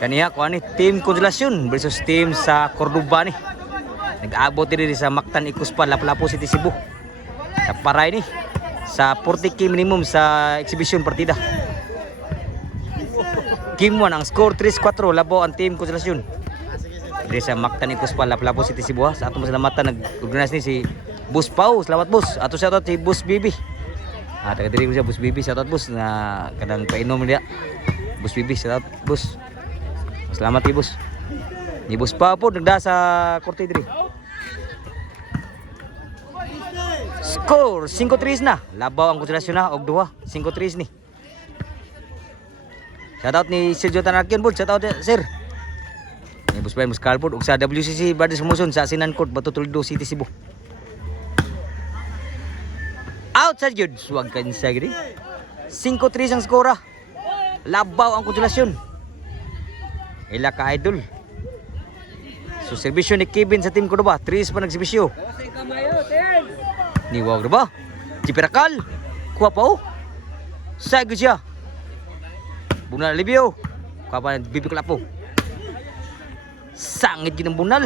Kaniya ko ani Team Konsolasyon versus team sa Cordoba ni. Nag-abot diri sa Mactan Ikuspal, Lapu-Lapu City, Cebu. Sa paray ni sa 40k minimum sa exhibition partida. Game 1 ang score 3-4 labo ang Team Konsolasyon. Diri sa Mactan Ikuspal, Lapu-Lapu City, Cebu. Sa atong salamatan nag-organize ni si Boss Pau. Salamat boss. Ato shoutout si Boss Bibi. Taga diri ko siya Boss Bibi, shoutout boss na kadang painom dia. Boss Bibi, shoutout boss. Salamat kay boss. Ni Boss Pau po nagda sa korte diri. Score 5-3 na. Labaw ang Konsolasyon na og duha. 5-3 ni. Shoutout ni Sergio Tanarkian board. Shoutout sir. Ni Boss Brian Muscal board og sa WCC Brothers Promotion sa Asinan Court, Bato Toledo City, Cebu. Outside yun. Huwag ka sa gini. 5-3 ang skora. Labaw ang Konsolasyon. Ila ka idol. So serbisyo ni Kevin sa Team Cordoba. 3 pa nagserbisyo. Ni wag ba? Cipirakal. Kuha pa oh. Sago siya. Bunal Libyo. Kuha pa Bibi Kulapo. Sangit yun ang bunal.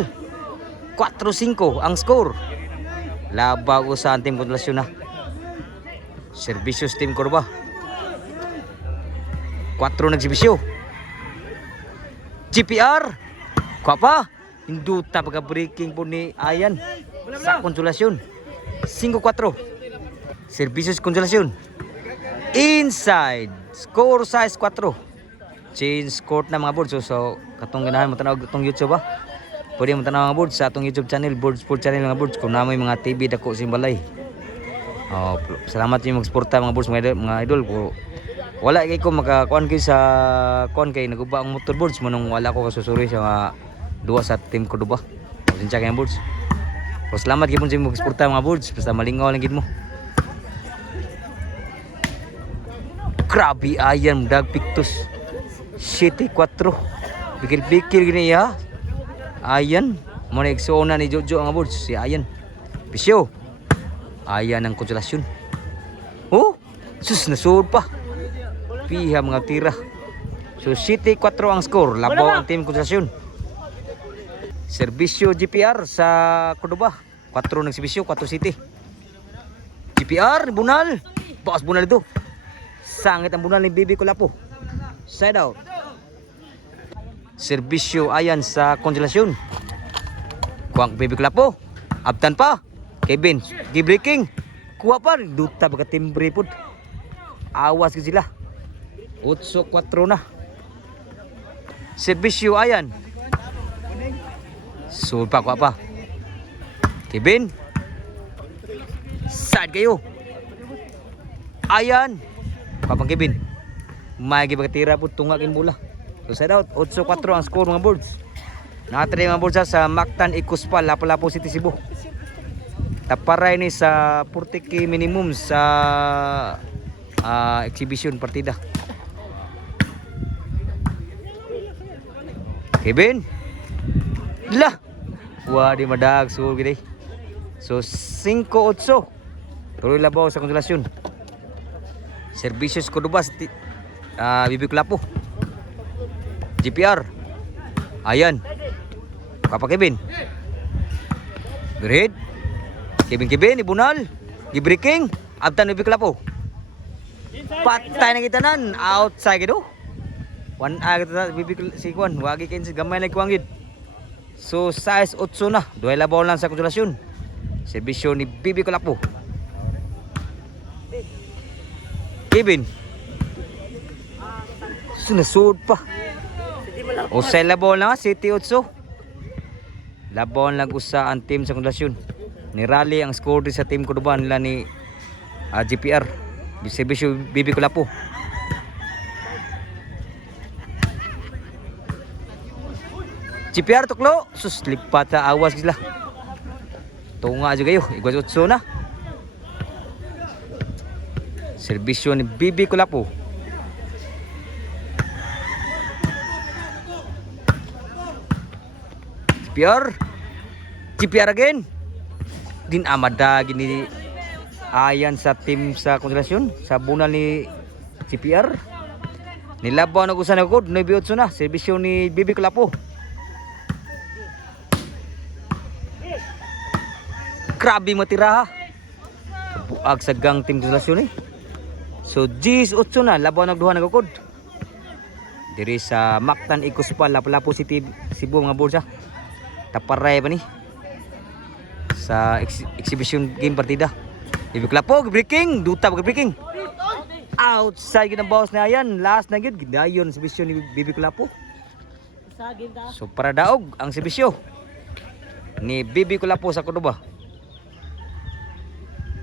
4-5 ang score. Labaw ko sa Team Konsolasyon na. Serbisyo sa Team Cordoba. 4 nagsibisyo. GPR. Kuha pa. Hinduta pagka-breaking po ni Ayan sa Konsolasyon. 5-4. Serbisyo sa Konsolasyon. Inside. Score size 4. Change court na mga boards. So katong ganahan mo tanaw itong YouTube ba? Pwede mo tanaw mga boards sa atong YouTube channel. Boards Sport channel mga boards. Kung namoy mga TV dako simbalay. Salamat yung mag-sporta mga boards mga idol ko. Wala kay ko makakuan kay sa kuan kay naguba ang motorboards mo nung wala ko kasusuri sa duwa sa Team Cordoba. Pasensya kay boards. So salamat gyud sa mag-sporta mga boards basta malingaw lang gid mo. Grabe Ayan dag Pictus. 7-4. Pikir-pikir gini ya. Ayan mo na eksona ni Jojo ang boards si Ayan. Bisyo. Ayan ang Konsolasyon. Oh, sus nasud pa. Piha mga tira. So 7-4 ang score. Labaw ang Team Konsolasyon. Serbisyo GPR sa Cordoba. 4 nagsibisyo, 4-7. GPR bunal. Bawas bunal ito. Sangit ang bunal ni Bibi Kulapo. Side out. Serbisyo Ayan sa Konsolasyon. Kuwang Bibi Kulapo. Abtan pa. Kevin, di-breaking. Kuha pa. Duta baga timbre po. Awas ka sila. 8-4 na. Serbisyo Ayan. Sulpa kuha pa. Kevin. Side kayo. Ayan. Kuha pang Kevin. May gibagatira po tungakin bola. So side out. 8-4 ang score mga boards. Nakatry mga boards sa Mactan Ikuspal, Lapu-Lapu City, Cebu. Taparay ni sa 40k minimum sa exhibition partida. Kevin. Lah. Wah di madag so gid. So 5-8. Tuloy labaw sa Konsolasyon. Serbisyo sa Cordoba Bibi Kulapo. GPR. Ayan. Papa Kevin. Great. Kevin ibunal. Gi-breaking. Abtan Bibi Kulapo. Patay na kita nan. Outside gitu. One kita Bibi si Kwan. Wagi kain gamay na kuwangid. So size 8 na. Duhay labaw lang sa Konsolasyon. Serbisyo ni Bibi Kulapo. Kevin. Sinasud pa. O sa labaw lang 7-8. Labaw lang usa ang team sa Konsolasyon. Ni rally ang score sa Team Cordoba nila ni GPR. Serbisyo Bibi Kulapo. GPR tuklo. Sus lipat sa awas sila. Tunga juga kayo. Igwas 8 na. Serbisyo ni Bibi Kulapo. GPR again. Din amada gini Ayan sa team sa Konsolasyon sa bunal ni GPR. Nilabaw na usan ako, 9-8 na, serbisyo ni Bibi Kulapo. Grabe matira ha. Buag sa gang Team Konsolasyon eh. So 10-8 na, labaw na duha nagukod. Diri sa Mactan Ikuspal, Lapu-Lapu City, Cebu mga bulsa. Taparay pa ni. Sa exhibition game partida. Bibi Kulapo, breaking, duta breaking. Outside gid ang boss na ayan, last na gid gidayon sa bisyo ni Bibi Kulapo. So para daog ang serbisyo ni Bibi Kulapo sa Cordoba.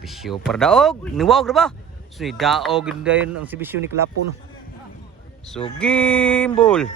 Bisyo para daog, niwag na ba? So daog gid dayon ang serbisyo ni Kulapo no. So gimbal.